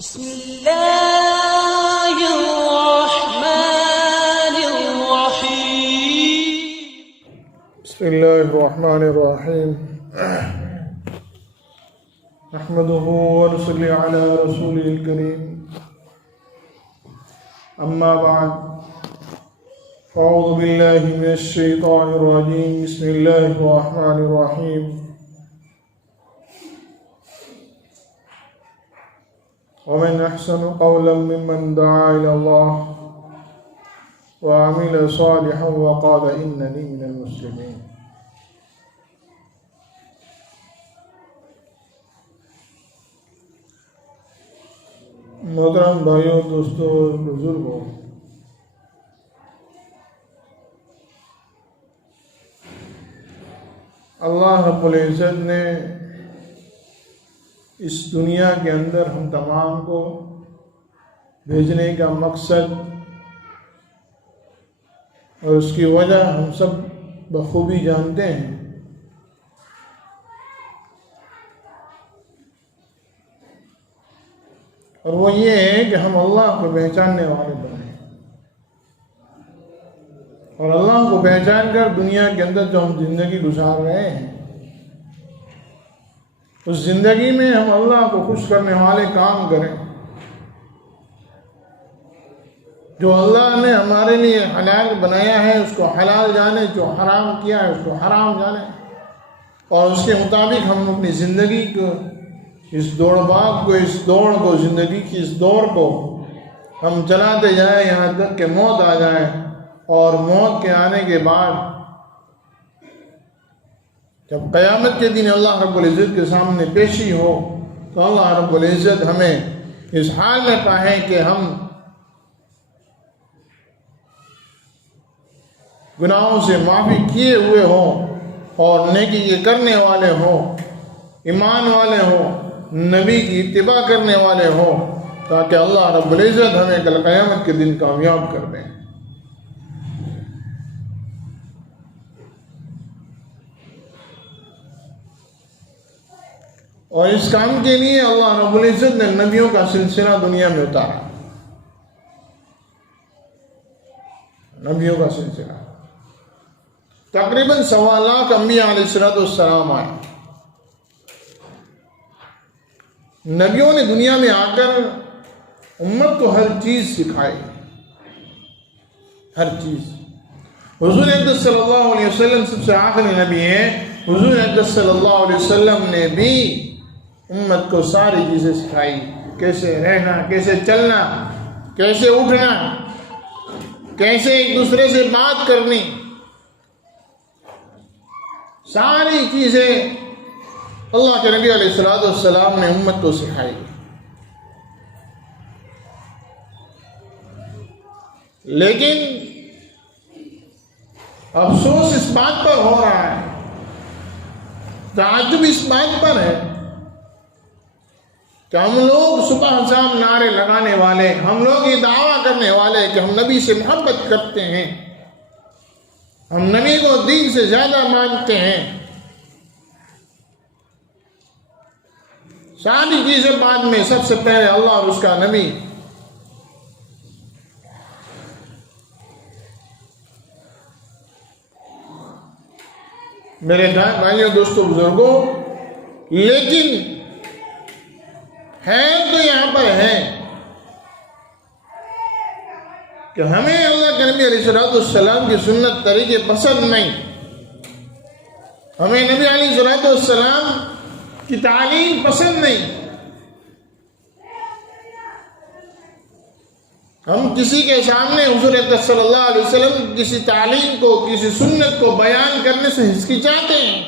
بسم الله الرحمن الرحيم. بسم الله الرحمن الرحيم. نحمده ونصلي على رسوله الكريم. أما بعد، فأعوذ بالله من الشيطان الرجيم. بسم الله الرحمن الرحيم. ومن أحسن قولا ممن دعا إلى الله وعمل صالحا وقال إنني من المسلمين. محترم بھائیوں، دوستوں، بزرگوں، اللہ رب العزت نے اس دنیا کے اندر ہم تمام کو بھیجنے کا مقصد اور اس کی وجہ ہم سب بخوبی جانتے ہیں، اور وہ یہ ہے کہ ہم اللہ کو پہچاننے والے بنیں، اور اللہ کو پہچان کر دنیا کے اندر جو ہم زندگی گزار رہے ہیں، اس زندگی میں ہم اللہ کو خوش کرنے والے کام کریں، جو اللہ نے ہمارے لیے حلال بنایا ہے اس کو حلال جانے، جو حرام کیا ہے اس کو حرام جانے، اور اس کے مطابق ہم اپنی زندگی کو، اس دوڑ بھاگ کو، اس دوڑ کو، زندگی کی اس دوڑ کو ہم چلاتے جائیں یہاں تک کہ موت آ جائے، اور موت کے آنے کے بعد جب قیامت کے دن اللہ رب العزت کے سامنے پیشی ہو تو اللہ رب العزت ہمیں اس حال میں پائے کہ ہم گناہوں سے معافی کیے ہوئے ہوں اور نیکی کے کرنے والے ہوں، ایمان والے ہوں، نبی کی اتباع کرنے والے ہوں، تاکہ اللہ رب العزت ہمیں کل قیامت کے دن کامیاب کر دیں۔ اور اس کام کے لیے اللہ رب العزت نے نبیوں کا سلسلہ دنیا میں اتارا، نبیوں کا سلسلہ تقریباً 1.25 لاکھ انبیاء علیہ السلام آئے۔ نبیوں نے دنیا میں آ کر امت کو ہر چیز سکھائی، ہر چیز۔ حضور اقدس صلی اللہ علیہ وسلم سب سے آخری نبی ہیں۔ حضور اقدس صلی اللہ علیہ وسلم نے بھی امت کو ساری چیزیں سکھائی، کیسے رہنا، کیسے چلنا، کیسے اٹھنا، کیسے ایک دوسرے سے بات کرنی، ساری چیزیں اللہ کے نبی علیہ السلام نے امت کو سکھائی۔ لیکن افسوس اس بات پر ہو رہا ہے، تعجب اس بات پر ہے کہ ہم لوگ صبح شام نعرے لگانے والے، ہم لوگ یہ دعویٰ کرنے والے کہ ہم نبی سے محبت کرتے ہیں، ہم نبی کو دین سے زیادہ مانتے ہیں، ساری چیزیں بعد میں، سب سے پہلے اللہ اور اس کا نبی۔ میرے بھائیوں، دوستوں، بزرگوں، لیکن ہے تو یہاں پر ہے کہ ہمیں اللہ کے نبی علیہ السلام کی سنت طریقے پسند نہیں، ہمیں نبی علیہ السلام کی تعلیم پسند نہیں، ہم کسی کے سامنے حضور اقدس صلی اللہ علیہ وسلم کسی تعلیم کو، کسی سنت کو بیان کرنے سے ہچکچاتے ہیں،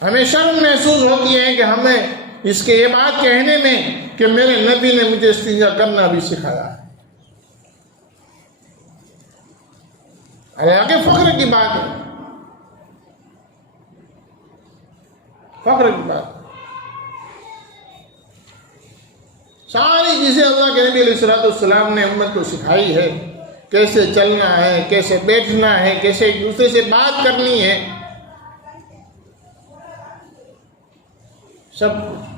ہمیں شرم محسوس ہوتی ہے کہ ہمیں اس کے یہ بات کہنے میں کہ میرے نبی نے مجھے استنجا کرنا بھی سکھایا ہے۔ حالانکہ فخر کی بات ہے، فخر کی بات۔ ساری چیزیں اللہ کے نبی علیہ السلام نے امت کو سکھائی ہے، کیسے چلنا ہے، کیسے بیٹھنا ہے، کیسے ایک دوسرے سے بات کرنی ہے، سب کچھ۔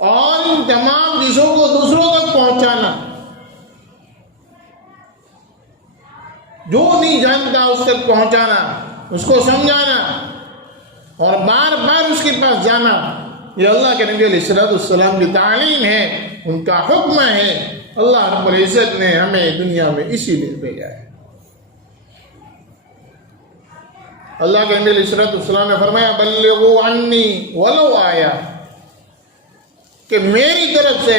اور ان تمام چیزوں کو دوسروں تک پہنچانا، جو نہیں جانتا اس تک پہنچانا، اس کو سمجھانا اور بار بار اس کے پاس جانا، یہ اللہ کے نبی علیہ السلام کی تعلیم ہے، ان کا حکم ہے۔ اللہ رب العزت نے ہمیں دنیا میں اسی لیے بھیجا ہے۔ اللہ کے نبی علیہ السلام نے فرمایا بلغوا عنی ولو آیا، کہ میری طرف سے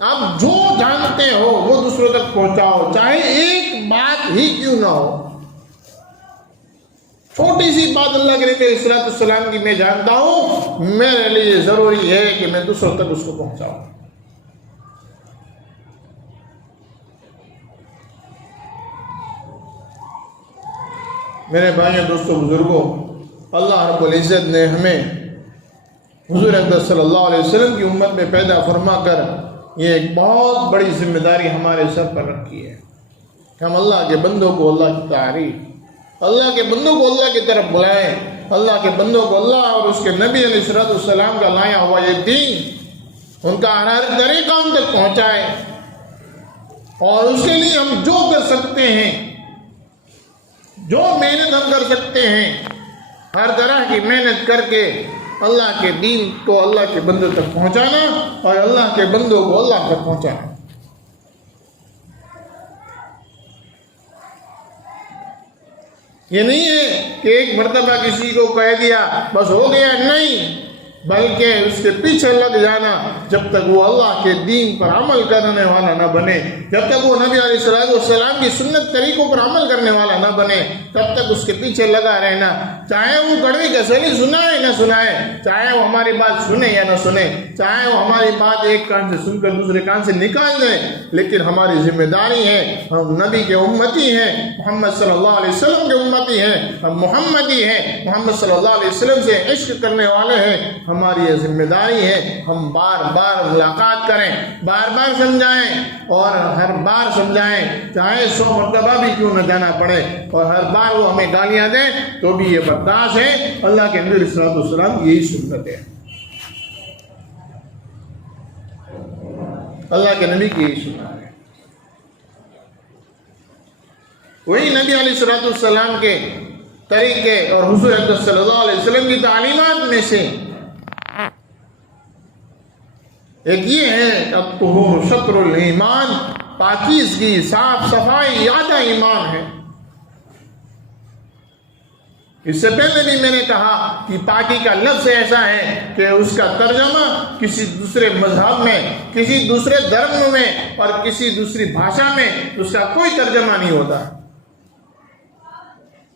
آپ جو جانتے ہو وہ دوسروں تک پہنچاؤ، چاہے ایک بات ہی کیوں نہ ہو۔ چھوٹی سی بات اللہ کے نبی علیہ السلام کی میں جانتا ہوں، میرے لیے ضروری ہے کہ میں دوسروں تک اس کو پہنچاؤں۔ میرے بھائیوں، دوستوں، بزرگوں، اللہ رب العزت نے ہمیں حضور اقدس صلی اللہ علیہ وسلم کی امت میں پیدا فرما کر یہ ایک بہت بڑی ذمہ داری ہمارے سر پر رکھی ہے کہ ہم اللہ کے بندوں کو اللہ کی تعریف، اللہ کے بندوں کو اللہ کی طرف بلائیں، اللہ کے بندوں کو اللہ اور اس کے نبی علیہ السلام کا لایا ہوا یہ دین، ان کا ہر طریقہ ان تک پہنچائے، اور اس کے لیے ہم جو کر سکتے ہیں، جو محنت ہم کر سکتے ہیں، ہر طرح کی محنت کر کے اللہ کے دین کو اللہ کے بندوں تک پہنچانا اور اللہ کے بندوں کو اللہ تک پہنچانا۔ یہ نہیں ہے کہ ایک مرتبہ کسی کو کہہ دیا بس ہو گیا، نہیں، بلکہ اس کے پیچھے لگ جانا جب تک وہ اللہ کے دین پر عمل کرنے والا نہ بنے، جب تک وہ نبی علیہ السلام کی سنت طریقوں پر عمل کرنے والا نہ بنے، تب تک اس کے پیچھے لگا رہنا، چاہے وہ کڑوی کسیلی سنائے نہ سنائے، چاہے وہ ہماری بات سنے یا نہ سنے، چاہے وہ ہماری بات ایک کان سے سن کر دوسرے کان سے نکال دیں، لیکن ہماری ذمہ داری ہے، ہم نبی کے امتی ہیں، محمد صلی اللہ علیہ وسلم کے امتی ہیں، ہم محمدی ہیں، محمد صلی اللہ علیہ وسلم سے عشق کرنے والے ہیں، ہماری یہ ذمہ داری ہے ہم بار بار ملاقات کریں، بار بار سمجھائیں، اور ہر بار سمجھائیں، چاہے 100 مرتبہ بھی کیوں نہ جانا پڑے، اور ہر بار وہ ہمیں گالیاں دیں تو بھی یہ برداشت ہے۔ اللہ کے نبی علیہ السلام کی یہی سنت ہے، اللہ کے نبی کی یہی سنت ہے۔ وہی نبی علیہ السلام کے طریقے اور حضور اقدس صلی اللہ علیہ وسلم کی تعلیمات میں سے ایک یہ ہے الطہور شطر الایمان، پاکیزگی، صاف صفائی آدھا ایمان ہے۔ اس سے پہلے بھی میں نے کہا کہ پاکی کا لفظ ایسا ہے کہ اس کا ترجمہ کسی دوسرے مذہب میں، کسی دوسرے دھرم میں اور کسی دوسری بھاشا میں اس کا کوئی ترجمہ نہیں ہوتا۔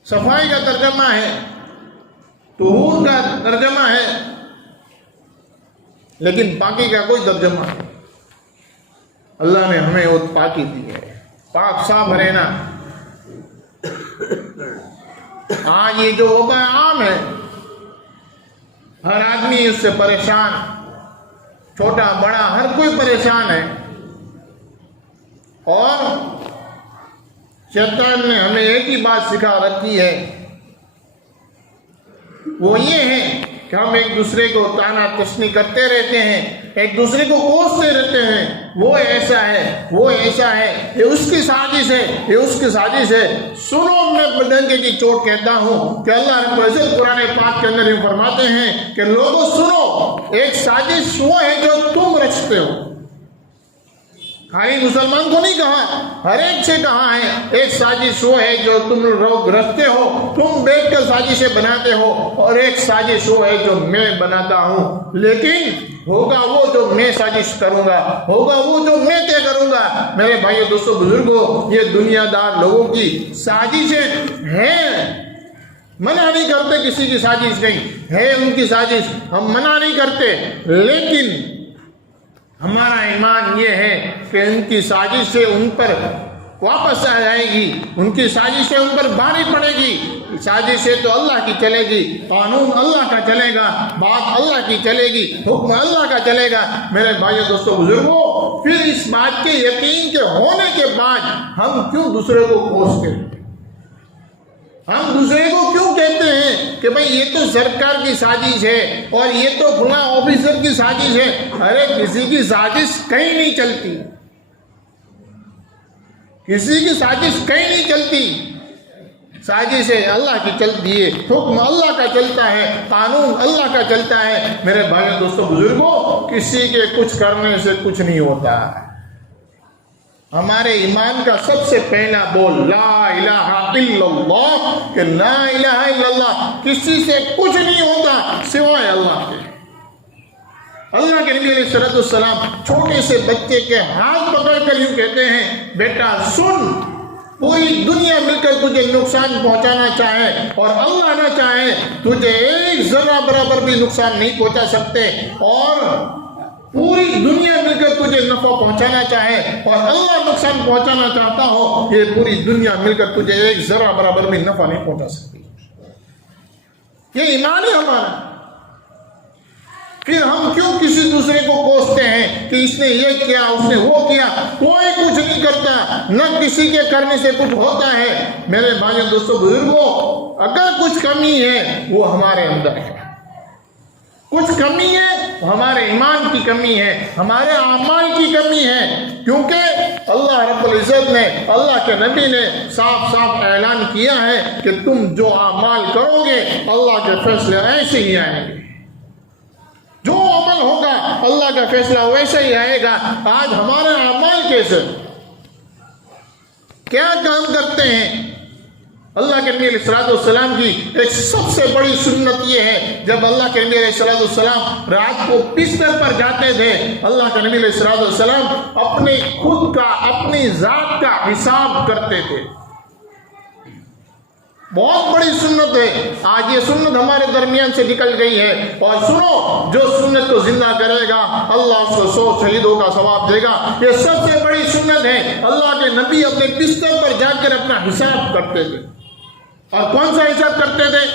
صفائی کا ترجمہ ہے، طہور کا ترجمہ ہے، لیکن پاکی کا کوئی ترجمہ نہیں۔ اللہ نے ہمیں وہ پاکی دی ہے، پاک صاف رہنا۔ آج یہ جو وبا عام ہے، ہر آدمی اس سے پریشان، چھوٹا بڑا ہر کوئی پریشان ہے، اور شیطان نے ہمیں ایک ہی بات سکھا رکھی ہے، وہ یہ ہے کہ ہم ایک دوسرے کو تانا تشنی کرتے رہتے ہیں، ایک دوسرے کو کوستے رہتے ہیں، وہ ایسا ہے، وہ ایسا ہے، یہ اس کی سازش ہے، یہ اس کی سازش ہے۔ سنو، میں ڈنکے کی چوٹ کہتا ہوں کہ اللہ رب العزت قرآن پاک کے اندر یہ فرماتے ہیں کہ لوگوں سنو، ایک سازش وہ ہے جو تم رچتے ہو۔ خالی مسلمان کو نہیں کہا، ہر ایک سے کہا ہے، ایک سازش وہ ہے جو تم لوگ رچتے ہو، تم بیٹھ کر سازشیں بناتے ہو، اور ایک سازش وہ ہے جو میں بناتا ہوں، لیکن ہوگا وہ جو میں سازش کروں گا، ہوگا وہ جو میں طے کروں گا۔ میرے بھائیو، دوستو، بزرگوں، یہ دنیا دار لوگوں کی سازشیں ہیں، منع نہیں کرتے، کسی کی سازش نہیں ہے، ان کی سازش ہم منع نہیں کرتے، لیکن ہمارا ایمان یہ ہے کہ ان کی سازش سے ان پر واپس آ جائے گی، ان کی سازش سے ان پر بھاری پڑے گی۔ سازشیں تو اللہ کی چلے گی، قانون اللہ کا چلے گا، بات اللہ کی چلے گی، حکم اللہ کا چلے گا۔ میرے بھائیو، دوستو، بزرگوں، پھر اس بات کے یقین کے ہونے کے بعد ہم کیوں دوسرے کو کوستے ہیں؟ ہم دوسرے کو کیوں کہتے ہیں کہ بھئی یہ تو سرکار کی سازش ہے اور یہ تو فلاں آفیسر کی سازش ہے؟ ارے کسی کی سازش کہیں نہیں چلتی، کسی کی سازش کہیں نہیں چلتی. سازش اللہ کی چلتی ہے، حکم اللہ کا چلتا ہے، قانون اللہ کا چلتا ہے. میرے بھائیوں دوستوں بزرگوں، کسی کے کچھ کرنے سے کچھ نہیں ہوتا. ہمارے ایمان کا سب سے پہلا بول لا الہ الا اللہ، کہ لا الہ الا اللہ، کسی سے کچھ نہیں ہوتا سوائے اللہ کے. اللہ کے نبی علیہ السلام چھوٹے سے بچے کے ہاتھ پکڑ کر یوں کہتے ہیں، بیٹا سن، پوری دنیا مل کر تجھے نقصان پہنچانا چاہے اور اللہ نہ چاہے تجھے ایک ذرہ برابر بھی نقصان نہیں پہنچا سکتے، اور پوری دنیا مل کر تجھے نفع پہنچانا چاہے اور اللہ نقصان پہنچانا چاہتا ہو، یہ پوری دنیا مل کر تجھے ایک ذرہ برابر بھی نفع نہیں پہنچا سکتی. یہ ایمان ہے ہمارا. پھر ہم کیوں کسی دوسرے کو کوستے ہیں کہ اس نے یہ کیا، اس نے وہ کیا؟ کوئی کچھ نہیں کرتا، نہ کسی کے کرنے سے کچھ ہوتا ہے. میرے بھائیوں دوستوں بزرگوں، اگر کچھ کمی ہے وہ ہمارے اندر ہے، کچھ کمی ہے ہمارے ایمان کی کمی ہے، ہمارے اعمال کی کمی ہے. کیونکہ اللہ رب العزت نے، اللہ کے نبی نے صاف صاف اعلان کیا ہے کہ تم جو اعمال کرو گے اللہ کے فیصلے ایسے ہی آئیں گے. جو عمل ہوگا اللہ کا فیصلہ ویسے ہی آئے گا. آج ہمارے اعمال کیسے، کیا کام کرتے ہیں؟ اللہ کے نبی علیہ السلام کی ایک سب سے بڑی سنت یہ ہے، جب اللہ کے نبی علیہ السلام رات کو بستر پر جاتے تھے، اللہ کے نبی علیہ السلام اپنے خود کا، اپنی ذات کا حساب کرتے تھے. بہت بڑی سنت ہے. آج یہ سنت ہمارے درمیان سے نکل گئی ہے. اور سنو، جو سنت کو زندہ کرے گا اللہ اس کو 100 شہیدوں کا ثواب دے گا. یہ سب سے بڑی سنت ہے. اللہ کے نبی اپنے بستر پر جا کر اپنا حساب کرتے تھے. اور کون سا حساب کرتے تھے؟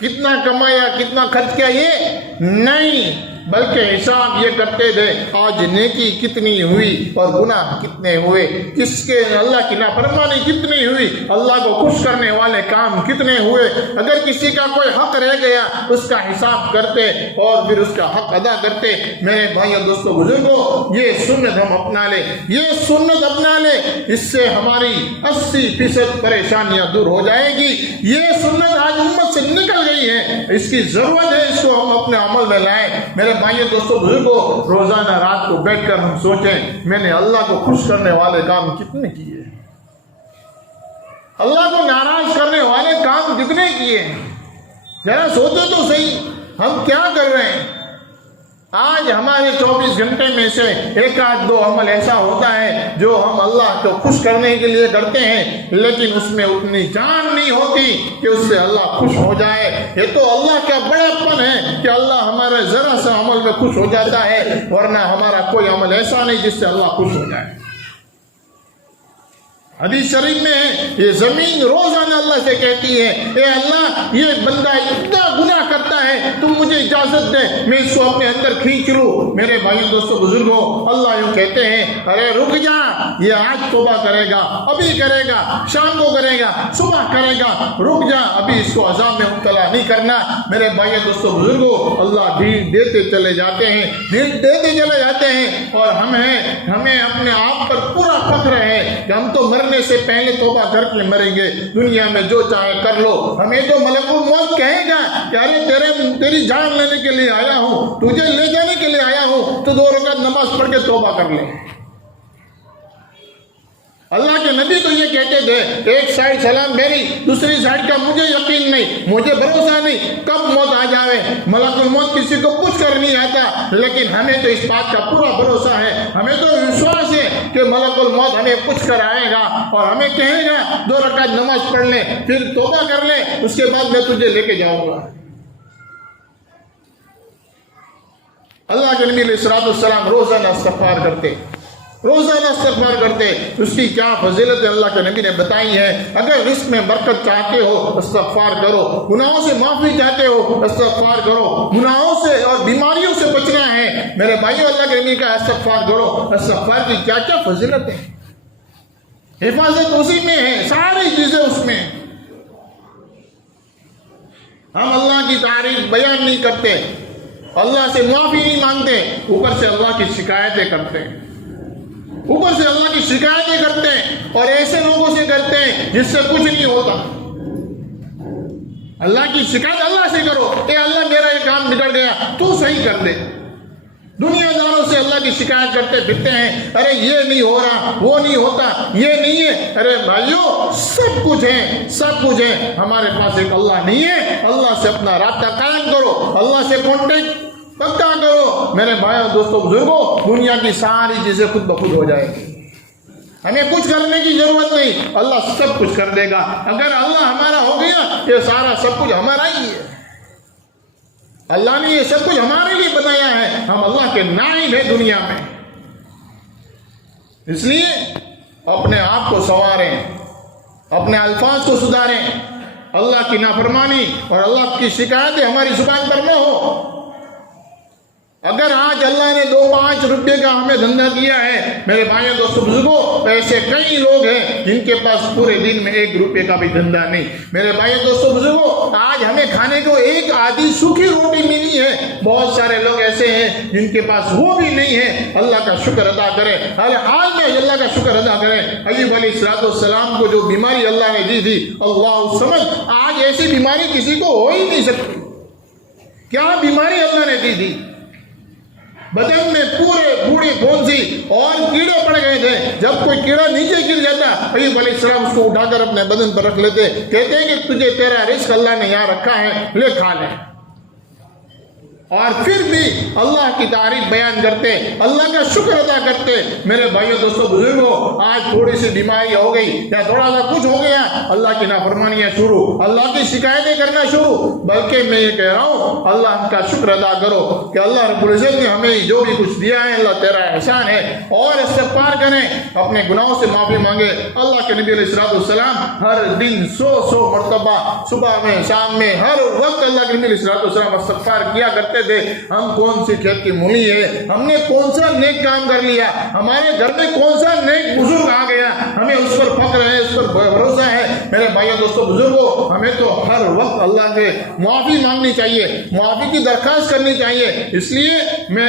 کتنا کمایا، کتنا خرچ کیا، یہ نہیں، بلکہ حساب یہ کرتے تھے آج نیکی کتنی ہوئی اور گناہ کتنے ہوئے، کس کے اللہ کی نافرمانی کتنی ہوئی، اللہ کو خوش کرنے والے کام کتنے ہوئے. اگر کسی کا کوئی حق رہ گیا اس کا حساب کرتے اور پھر اس کا حق ادا کرتے. میرے بھائیوں دوستوں بزرگوں، یہ سنت ہم اپنا لیں، یہ سنت اپنا لیں، اس سے ہماری 80% پریشانیاں دور ہو جائے گی. یہ سنت آج امت سے نکل گئی ہے، اس کی ضرورت ہے اس کو ہم اپنے عمل میں لائیں. میرے بھائیوں دوستوں بزرگوں، روزانہ رات کو بیٹھ کر ہم سوچیں میں نے اللہ کو خوش کرنے والے کام کتنے کیے، اللہ کو ناراض کرنے والے کام کتنے کیے. ذرا سوچو تو صحیح، ہم کیا کر رہے ہیں. آج ہمارے 24 گھنٹے میں سے ایک آدھ دو عمل ایسا ہوتا ہے جو ہم اللہ کو خوش کرنے کے لیے کرتے ہیں، لیکن اس میں اتنی جان نہیں ہوتی کہ اس سے اللہ خوش ہو جائے. یہ تو اللہ کا بڑا پن ہے کہ اللہ ہمارے ذرا سا عمل میں خوش ہو جاتا ہے، ورنہ ہمارا کوئی عمل ایسا نہیں جس سے اللہ خوش ہو جائے. حدیث شریف میں ہے، یہ زمین روزانہ اللہ سے کہتی ہے اے اللہ یہ بندہ اتنا گناہ کرتا ہے، تم مجھے اجازت دے میں اس کو اپنے اندر کھینچ لوں. میرے بھائیوں دوستوں بزرگوں، اللہ یوں کہتے ہیں ارے رک جا، یہ آج توبہ کرے گا، ابھی کرے گا، شام کو کرے گا، صبح کرے گا، رک جا، ابھی اس کو عذاب میں مبتلا نہیں کرنا. میرے بھائیوں دوستوں بزرگوں، اللہ ڈھیل دیتے چلے جاتے ہیں، ڈھیل دیتے چلے جاتے ہیں. اور ہمیں اپنے آپ پر پورا فخر ہے کہ ہم تو مرنے سے پہلے توبہ کر کے مریں گے، دنیا میں جو چاہے کر لو. ہمیں جو ملک الموت کہے گا کہ ارے تیری جان لینے کے لیے آیا ہوں، تجھے لے جانے کے لیے آیا ہوں، تو 2 رکعت نماز پڑھ کے توبہ کر لے. اللہ کے نبی تو یہ کہتے تھے ایک سائڈ سلام میری، دوسری سائڈ کا مجھے یقین نہیں، مجھے بھروسہ نہیں کب موت آ جائے. ملک الموت کسی کو پوچھ کر نہیں آتا، لیکن ہمیں تو اس بات کا پورا بھروسہ ہے، ہمیں تو وشواس ہے کہ ملک الموت ہمیں پوچھ کر آئے گا اور ہمیں کہے گا 2 رکعت نماز پڑھ لے، پھر توبہ کر لے، اس کے بعد میں تجھے لے کے جاؤں گا. اللہ کے نبی علیہ السلام روزانہ استغفار کرتے، روزانہ استغفار کرتے. اس کی کیا فضیلت اللہ کے نبی نے بتائی ہے. اگر رزق میں برکت چاہتے ہو استغفار کرو، گناہوں سے معافی چاہتے ہو استغفار کرو، گناہوں سے اور بیماریوں سے بچنا ہے میرے بھائیو اللہ کے نبی کا استغفار کرو. استغفار کی کیا کیا فضیلت ہے، حفاظت اسی میں ہے، ساری چیزیں اس میں. ہم اللہ کی تعریف بیان نہیں کرتے، اللہ سے معافی نہیں مانگتے، اوپر سے اللہ کی شکایتیں کرتے ہیں، اوپر سے اللہ کی شکایتیں کرتے ہیں، اور ایسے لوگوں سے کرتے ہیں جس سے کچھ نہیں ہوتا۔ اللہ کی شکایت اللہ سے کرو، اے اللہ میرا یہ کام بگڑ گیا، تو صحیح کر دے۔ دنیا داروں سے اللہ کی شکایت کرتے پھرتے ہیں، ارے یہ نہیں ہو رہا، وہ نہیں ہوتا، یہ نہیں ہے۔ ارے بھائیو، سب کچھ ہے، سب کچھ ہے، ہمارے پاس ایک اللہ نہیں ہے۔ اللہ سے اپنا رابطہ قائم کرو، اللہ سے کانٹیکٹ پکا کرو۔ میرے بھائیو، دوستو، بزرگوں، دنیا کی ساری چیزیں خود بخود ہو جائے گی، ہمیں کچھ کرنے کی ضرورت نہیں، اللہ سب کچھ کر دے گا۔ اگر اللہ ہمارا ہو گیا، یہ سارا سب کچھ ہمارا ہی ہے۔ اللہ نے یہ سب کچھ ہمارے لیے بنایا ہے، ہم اللہ کے نائب ہیں دنیا میں۔ اس لیے اپنے آپ کو سنواریں، اپنے الفاظ کو سدھاریں، اللہ کی نافرمانی اور اللہ کی شکایتیں ہماری زبان پر نہ ہو۔ اگر آج اللہ نے 2-5 روپے کا ہمیں دھندا دیا ہے، میرے بھائیوں دوستوں بزرگوں، ایسے کئی لوگ ہیں جن کے پاس پورے دن میں 1 روپے کا بھی دھندا نہیں۔ میرے بھائیوں دوستوں بزرگوں، آج ہمیں کھانے کو ایک آدھی سوکھی روٹی ملی ہے، بہت سارے لوگ ایسے ہیں جن کے پاس وہ بھی نہیں ہے۔ اللہ کا شکر ادا کریں، ہر حال میں اللہ کا شکر ادا کریں۔ ایوب علیہ السلام کو جو بیماری اللہ نے دی تھی، اللہ الصمد، آج ایسی بیماری کسی کو ہو ہی نہیں سکتی۔ کیا بیماری اللہ نے دی تھی؟ بدن میں پورے بوڑھی کھونسی اور کیڑے پڑ گئے تھے۔ جب کوئی کیڑا نیچے گر جاتا، ایوب علیہ السلام اس کو اٹھا کر اپنے بدن پر رکھ لیتے، کہتے ہیں کہ تجھے تیرا رزق اللہ نے یہاں رکھا ہے، لے کھا لے۔ اور پھر بھی اللہ کی تعریف بیان کرتے، اللہ کا شکر ادا کرتے۔ میرے بھائیوں دوستوں بزرگوں، آج تھوڑی سی بیماری ہو گئی یا تھوڑا سا کچھ ہو گیا، اللہ کی نافرمانیاں شروع، اللہ کی شکایتیں کرنا شروع۔ بلکہ میں یہ کہہ رہا ہوں، اللہ کا شکر ادا کرو کہ اللہ رب العزت نے ہمیں جو بھی کچھ دیا ہے، اللہ تیرا احسان ہے، اور استغفار کریں، اپنے گناہوں سے معافی مانگے۔ اللہ کے نبی علیہ السلام ہر دن 100 مرتبہ، صبح میں، شام میں، ہر وقت اللہ کے نبی علیہ السلام استغفار کیا کرتے تھے۔ ہم کون سی کھیت کی مولی ہے، ہم نے کون سا نیک کام کر لیا، ہمارے گھر میں کون سا نیک بزرگ آ گیا، ہمیں اس پر فخر ہے، اس پر بھروسہ ہے۔ میرے بھائیوں دوستوں بزرگوں، ہمیں تو ہر وقت اللہ سے معافی مانگنی چاہیے، معافی کی درخواست کرنی چاہیے۔ اس لیے میں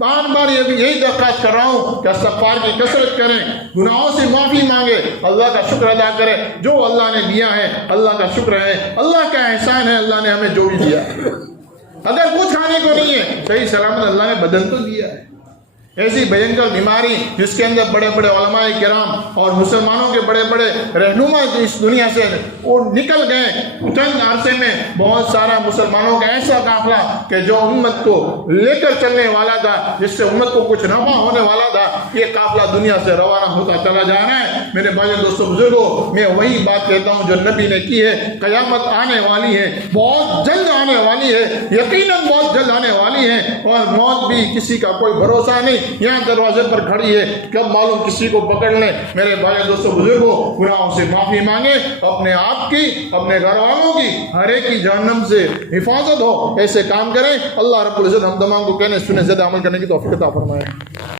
بار بار یہی درخواست کر رہا ہوں کہ استغفار کی کثرت کریں، گناہوں سے معافی مانگے، اللہ کا شکر ادا کریں۔ جو اللہ نے دیا ہے اللہ کا شکر ہے، اللہ کا احسان ہے، اللہ نے ہمیں جو بھی دیا۔ اگر کچھ کھانے کو نہیں ہے، صحیح سلامت اللہ نے بدن تو دیا ہے۔ ایسی بھینکر بیماری جس کے اندر بڑے بڑے علماء کرام اور مسلمانوں کے بڑے بڑے رہنما اس دنیا سے وہ نکل گئے، چند عرصے میں بہت سارا مسلمانوں کا ایسا قافلہ کہ جو امت کو لے کر چلنے والا تھا، جس سے امت کو کچھ نفع ہونے والا تھا، یہ قافلہ دنیا سے روانہ ہوتا چلا جا رہا ہے۔ میرے بھائیوں دوستوں بزرگوں، میں وہی بات کہتا ہوں جو نبی نے کی ہے، قیامت آنے والی ہے، بہت جلد آنے والی ہے، یقیناً بہت جلد آنے والی ہے، اور موت بھی کسی کا کوئی بھروسہ نہیں، یہاں دروازے پر کھڑی ہے، کب معلوم کسی کو پکڑ لیں۔ میرے بھائی دوستوں بزرگوں، گناہوں سے معافی مانگے، اپنے آپ کی، اپنے گھر والوں کی، ہر ایک کی جہنم سے حفاظت ہو، ایسے کام کریں۔ اللہ رب العزت ہم تمام کو کہنے سنے زیادہ عمل کرنے کی توفیق عطا فرمائے۔